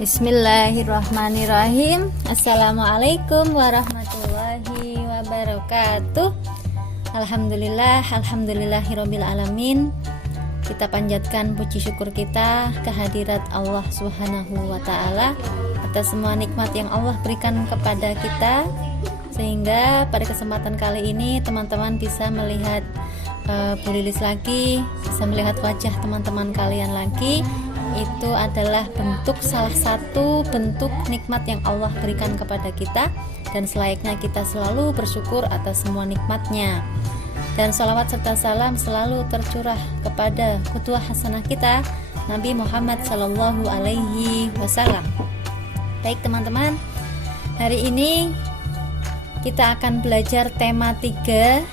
Bismillahirrahmanirrahim. Assalamualaikum warahmatullahi wabarakatuh. Alhamdulillahirabbil alamin. Kita panjatkan puji syukur kita kehadirat Allah Subhanahu wa taala atas semua nikmat yang Allah berikan kepada kita, sehingga pada kesempatan kali ini teman-teman bisa melihat Bu Lilis lagi, bisa melihat wajah teman-teman kalian lagi. Itu adalah salah satu bentuk nikmat yang Allah berikan kepada kita, dan selayaknya kita selalu bersyukur atas semua nikmatnya. Dan salawat serta salam selalu tercurah kepada qudwah hasanah kita, Nabi Muhammad Sallallahu Alaihi Wasallam. Baik teman-teman, hari ini kita akan belajar tema 3,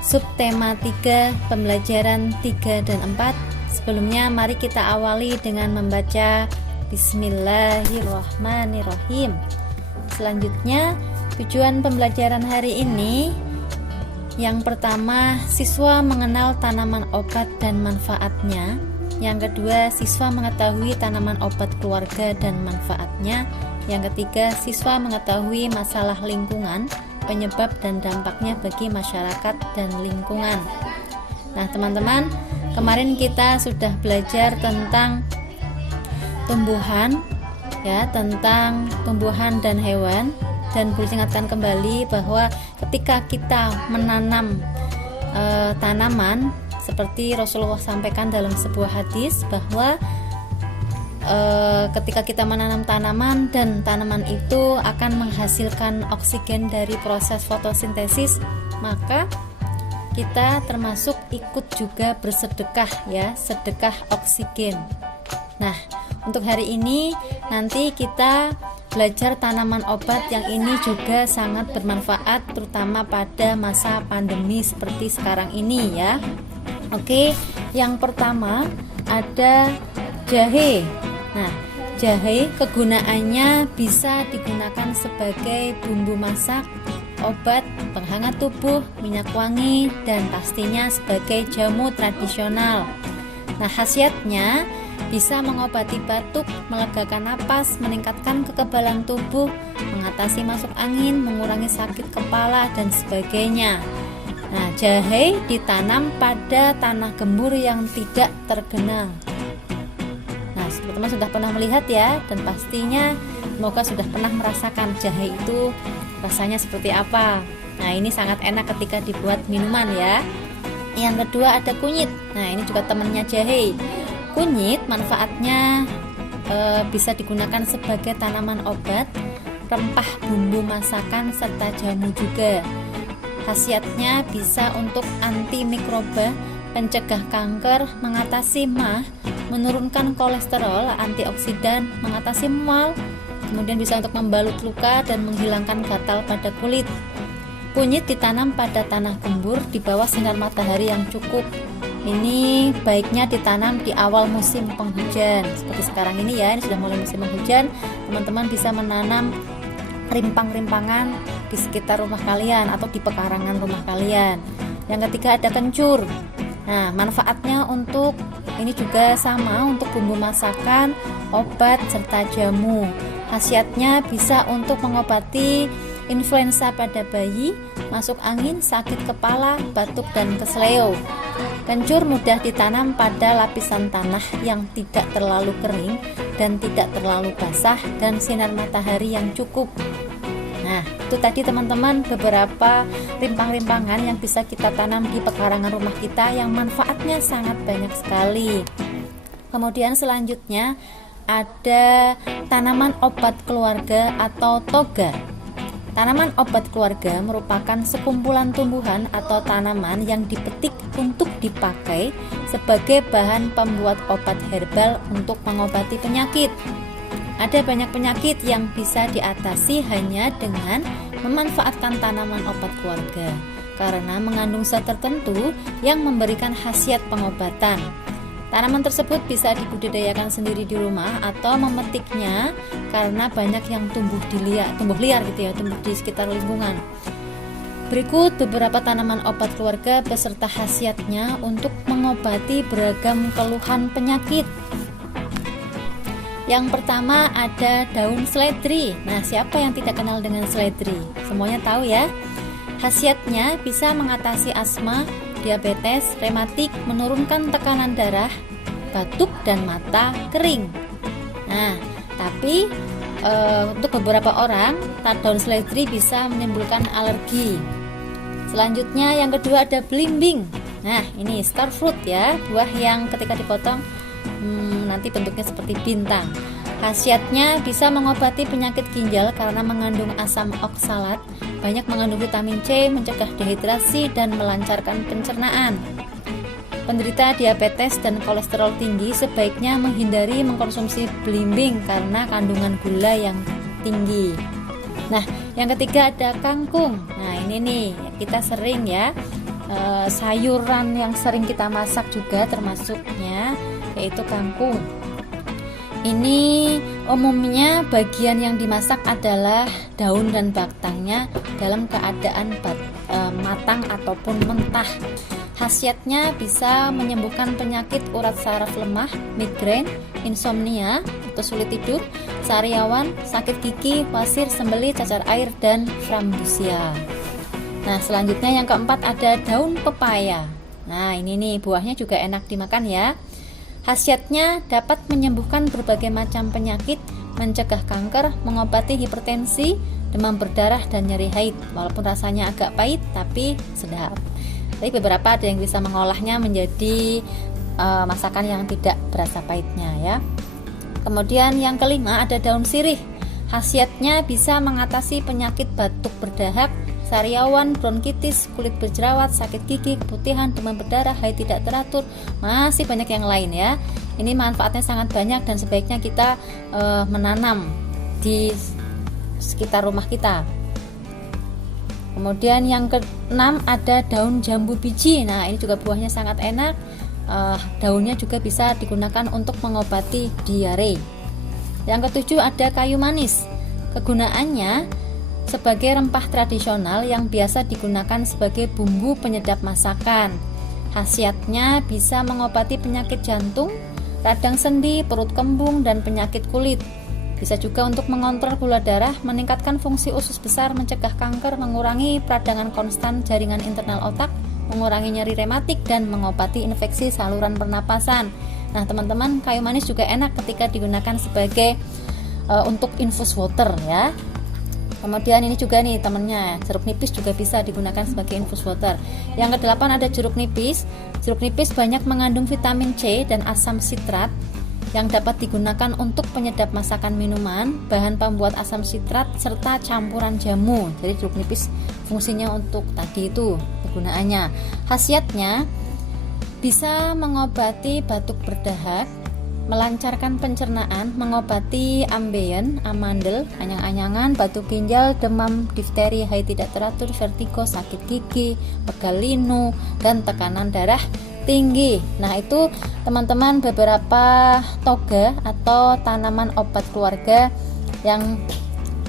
subtema 3, pembelajaran 3 dan 4. Sebelumnya mari kita awali dengan membaca Bismillahirrahmanirrahim. Selanjutnya, tujuan pembelajaran hari ini, yang pertama, siswa mengenal tanaman obat dan manfaatnya. Yang kedua, siswa mengetahui tanaman obat keluarga dan manfaatnya. Yang ketiga, siswa mengetahui masalah lingkungan, penyebab dan dampaknya bagi masyarakat dan lingkungan. Nah teman-teman, kemarin kita sudah belajar tentang tumbuhan, tentang tumbuhan dan hewan, dan perlu diingatkan kembali bahwa ketika kita menanam tanaman, seperti Rasulullah sampaikan dalam sebuah hadis bahwa ketika kita menanam tanaman dan tanaman itu akan menghasilkan oksigen dari proses fotosintesis, maka kita termasuk ikut juga bersedekah, sedekah oksigen. Nah, untuk hari ini nanti kita belajar tanaman obat yang ini juga sangat bermanfaat, terutama pada masa pandemi seperti sekarang ini ya. Oke, yang pertama ada jahe. Nah, jahe kegunaannya bisa digunakan sebagai bumbu masak, obat penghangat tubuh, minyak wangi, dan pastinya sebagai jamu tradisional. Nah, khasiatnya bisa mengobati batuk, melegakan napas, meningkatkan kekebalan tubuh, mengatasi masuk angin, mengurangi sakit kepala, dan sebagainya. Nah, jahe ditanam pada tanah gembur yang tidak tergenang. Nah, teman-teman sudah pernah melihat ya, dan pastinya semoga sudah pernah merasakan jahe itu rasanya seperti apa. Nah, ini sangat enak ketika dibuat minuman ya. Yang kedua ada kunyit. Nah, ini juga temannya jahe. Kunyit manfaatnya bisa digunakan sebagai tanaman obat, rempah bumbu masakan, serta jamu juga. Khasiatnya bisa untuk anti mikroba, pencegah kanker, mengatasi MAH, menurunkan kolesterol, antioksidan, mengatasi mual, kemudian bisa untuk membalut luka dan menghilangkan gatal pada kulit. Kunyit ditanam pada tanah gembur di bawah sinar matahari yang cukup. Ini baiknya ditanam di awal musim penghujan. Seperti sekarang ini ya, ini sudah mulai musim penghujan. Teman-teman bisa menanam rimpang-rimpangan di sekitar rumah kalian atau di pekarangan rumah kalian. Yang ketiga ada kencur. Nah, manfaatnya untuk ini juga sama, untuk bumbu masakan, obat, serta jamu. Khasiatnya bisa untuk mengobati influenza pada bayi, masuk angin, sakit kepala, batuk, dan kesleo. Kencur mudah ditanam pada lapisan tanah yang tidak terlalu kering dan tidak terlalu basah, dan sinar matahari yang cukup. Nah, itu tadi teman-teman beberapa rimpang-rimpangan yang bisa kita tanam di pekarangan rumah kita yang manfaatnya sangat banyak sekali. Kemudian selanjutnya ada tanaman obat keluarga atau toga. Tanaman obat keluarga merupakan sekumpulan tumbuhan atau tanaman yang dipetik untuk dipakai sebagai bahan pembuat obat herbal untuk mengobati penyakit. Ada banyak penyakit yang bisa diatasi hanya dengan memanfaatkan tanaman obat keluarga, karena mengandung zat tertentu yang memberikan khasiat pengobatan. Tanaman tersebut bisa dibudidayakan sendiri di rumah atau memetiknya, karena banyak yang tumbuh liar gitu ya, tumbuh di sekitar lingkungan. Berikut beberapa tanaman obat keluarga beserta khasiatnya untuk mengobati beragam keluhan penyakit. Yang pertama ada daun seledri. Nah, siapa yang tidak kenal dengan seledri? Semuanya tahu ya. Khasiatnya bisa mengatasi asma, diabetes, rematik, menurunkan tekanan darah, batuk dan mata kering. Nah, tapi untuk beberapa orang daun seledri bisa menimbulkan alergi. Selanjutnya yang kedua ada belimbing. Nah, ini star fruit ya, buah yang ketika dipotong nanti bentuknya seperti bintang. Khasiatnya bisa mengobati penyakit ginjal karena mengandung asam oksalat, banyak mengandung vitamin C, mencegah dehidrasi dan melancarkan pencernaan. Penderita diabetes dan kolesterol tinggi sebaiknya menghindari mengkonsumsi belimbing karena kandungan gula yang tinggi. Nah, yang ketiga ada kangkung. Nah, ini nih kita sering ya, sayuran yang sering kita masak juga termasuknya yaitu kangkung. Ini umumnya bagian yang dimasak adalah daun dan batangnya dalam keadaan matang ataupun mentah. Khasiatnya bisa menyembuhkan penyakit urat saraf lemah, migrain, insomnia atau sulit tidur, sariawan, sakit gigi, wasir, sembelit, cacar air, dan frambusia. Nah, selanjutnya yang keempat ada daun pepaya. Nah, ini nih buahnya juga enak dimakan ya. Khasiatnya dapat menyembuhkan berbagai macam penyakit, mencegah kanker, mengobati hipertensi, demam berdarah, dan nyeri haid. Walaupun rasanya agak pahit, tapi sedap. Tapi beberapa ada yang bisa mengolahnya menjadi masakan yang tidak berasa pahitnya ya. Kemudian yang kelima ada daun sirih. Khasiatnya bisa mengatasi penyakit batuk berdahak, sariawan, bronkitis, kulit berjerawat, sakit gigi, keputihan, demam berdarah, haid tidak teratur, masih banyak yang lain ya. Ini manfaatnya sangat banyak dan sebaiknya kita menanam di sekitar rumah kita. Kemudian yang keenam ada daun jambu biji. Nah, ini juga buahnya sangat enak. Daunnya juga bisa digunakan untuk mengobati diare. Yang ketujuh ada kayu manis. Kegunaannya sebagai rempah tradisional yang biasa digunakan sebagai bumbu penyedap masakan. Khasiatnya bisa mengobati penyakit jantung, radang sendi, perut kembung, dan penyakit kulit. Bisa juga untuk mengontrol gula darah, meningkatkan fungsi usus besar, mencegah kanker, mengurangi peradangan konstan jaringan internal otak, mengurangi nyeri rematik, dan mengobati infeksi saluran pernapasan. Nah, teman-teman, kayu manis juga enak ketika digunakan sebagai untuk infus water ya. Kemudian ini juga nih temennya, jeruk nipis juga bisa digunakan sebagai infus water. Yang kedelapan ada jeruk nipis. Jeruk nipis banyak mengandung vitamin C dan asam sitrat yang dapat digunakan untuk penyedap masakan minuman, bahan pembuat asam sitrat, serta campuran jamu. Jadi jeruk nipis fungsinya untuk tadi itu kegunaannya. Khasiatnya bisa mengobati batuk berdahak, melancarkan pencernaan, mengobati ambeien, amandel, anyang-anyangan, batuk ginjal, demam, difteri, haid tidak teratur, vertigo, sakit gigi, pegal linu, dan tekanan darah tinggi. Nah, itu teman-teman beberapa toga atau tanaman obat keluarga yang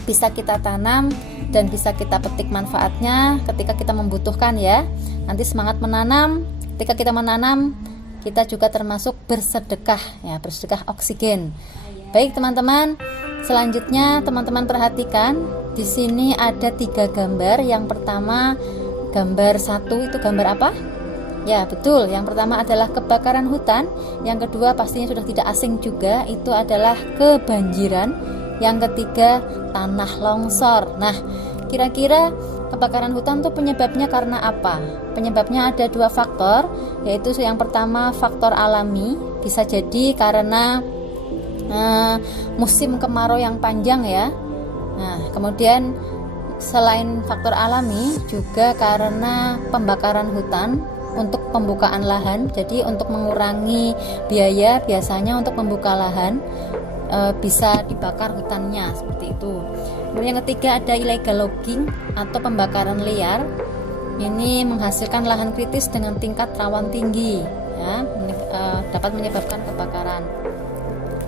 bisa kita tanam dan bisa kita petik manfaatnya ketika kita membutuhkan ya. Nanti semangat menanam. Ketika kita menanam, kita juga termasuk bersedekah ya, bersedekah oksigen. Baik teman-teman, selanjutnya teman-teman perhatikan di sini ada 3 gambar. Yang pertama gambar 1 itu gambar apa? Ya betul, yang pertama adalah kebakaran hutan. Yang kedua pastinya sudah tidak asing juga, itu adalah kebanjiran. Yang ketiga tanah longsor. Nah, kira-kira kebakaran hutan itu penyebabnya karena apa? Penyebabnya ada 2 faktor, yaitu yang pertama faktor alami, bisa jadi karena musim kemarau yang panjang ya. Nah, kemudian selain faktor alami juga karena pembakaran hutan untuk pembukaan lahan. Jadi untuk mengurangi biaya biasanya untuk membuka lahan bisa dibakar hutannya seperti itu. Kemudian yang ketiga ada illegal logging atau pembakaran liar. Ini menghasilkan lahan kritis dengan tingkat rawan tinggi ya, dapat menyebabkan kebakaran.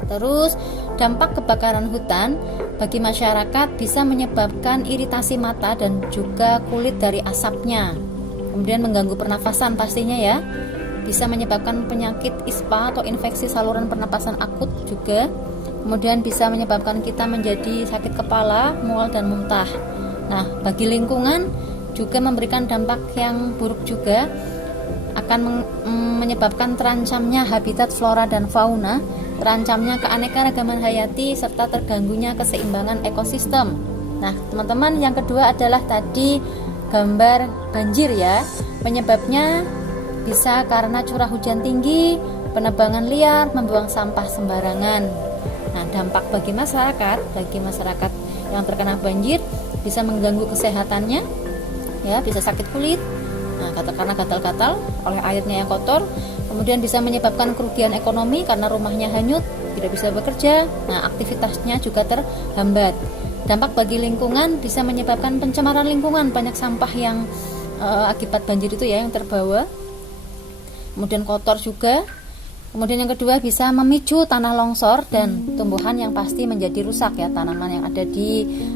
Terus dampak kebakaran hutan bagi masyarakat bisa menyebabkan iritasi mata dan juga kulit dari asapnya. Kemudian mengganggu pernafasan pastinya ya, bisa menyebabkan penyakit ISPA atau infeksi saluran pernapasan akut juga, kemudian bisa menyebabkan kita menjadi sakit kepala, mual dan muntah. Nah, bagi lingkungan juga memberikan dampak yang buruk juga, akan menyebabkan terancamnya habitat flora dan fauna, terancamnya keanekaragaman hayati, serta terganggunya keseimbangan ekosistem. Nah, teman-teman, yang kedua adalah tadi gambar banjir ya. Penyebabnya bisa karena curah hujan tinggi, penebangan liar, membuang sampah sembarangan. Nah, dampak bagi masyarakat yang terkena banjir bisa mengganggu kesehatannya, ya, bisa sakit kulit, nah, karena gatal-gatal oleh airnya yang kotor. Kemudian bisa menyebabkan kerugian ekonomi karena rumahnya hanyut, tidak bisa bekerja, nah, aktivitasnya juga terhambat. Dampak bagi lingkungan bisa menyebabkan pencemaran lingkungan, banyak sampah yang akibat banjir itu ya yang terbawa, kemudian kotor juga. Kemudian yang kedua bisa memicu tanah longsor dan tumbuhan yang pasti menjadi rusak ya, tanaman yang ada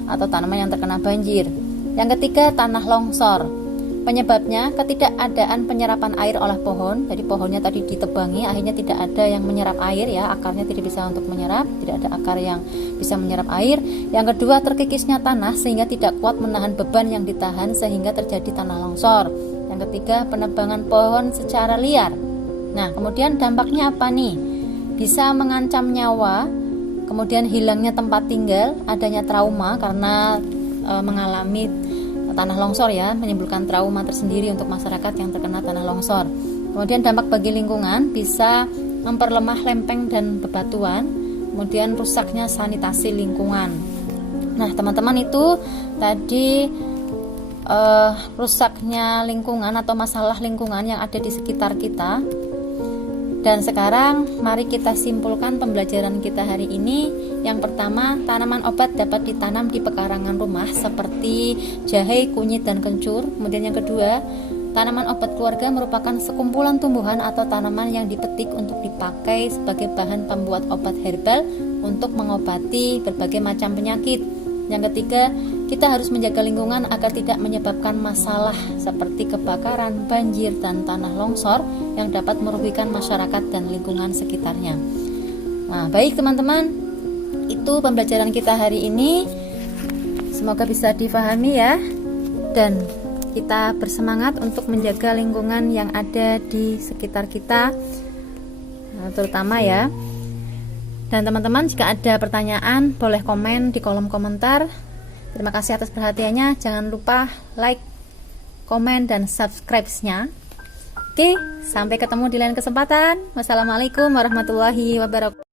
atau tanaman yang terkena banjir. Yang ketiga, tanah longsor. Penyebabnya ketidakadaan penyerapan air oleh pohon. Jadi pohonnya tadi ditebangi, akhirnya tidak ada yang menyerap air ya, akarnya tidak bisa untuk menyerap, tidak ada akar yang bisa menyerap air. Yang kedua, terkikisnya tanah sehingga tidak kuat menahan beban yang ditahan sehingga terjadi tanah longsor. Yang ketiga, penebangan pohon secara liar. Nah, kemudian dampaknya apa nih? Bisa mengancam nyawa, kemudian hilangnya tempat tinggal, adanya trauma karena mengalami tanah longsor ya, menimbulkan trauma tersendiri untuk masyarakat yang terkena tanah longsor. Kemudian dampak bagi lingkungan bisa memperlemah lempeng dan bebatuan, kemudian rusaknya sanitasi lingkungan. Nah, teman-teman, itu tadi rusaknya lingkungan atau masalah lingkungan yang ada di sekitar kita. Dan sekarang mari kita simpulkan pembelajaran kita hari ini. Yang pertama, tanaman obat dapat ditanam di pekarangan rumah seperti jahe, kunyit, dan kencur. Kemudian yang kedua, tanaman obat keluarga merupakan sekumpulan tumbuhan atau tanaman yang dipetik untuk dipakai sebagai bahan pembuat obat herbal untuk mengobati berbagai macam penyakit. Yang ketiga, kita harus menjaga lingkungan agar tidak menyebabkan masalah seperti kebakaran, banjir, dan tanah longsor yang dapat merugikan masyarakat dan lingkungan sekitarnya. Nah, baik teman-teman, itu pembelajaran kita hari ini. Semoga bisa difahami ya, dan kita bersemangat untuk menjaga lingkungan yang ada di sekitar kita, terutama ya. Dan teman-teman, jika ada pertanyaan boleh komen di kolom komentar. Terima kasih atas perhatiannya. Jangan lupa like, komen, dan subscribe-nya. Oke, sampai ketemu di lain kesempatan. Wassalamualaikum warahmatullahi wabarakatuh.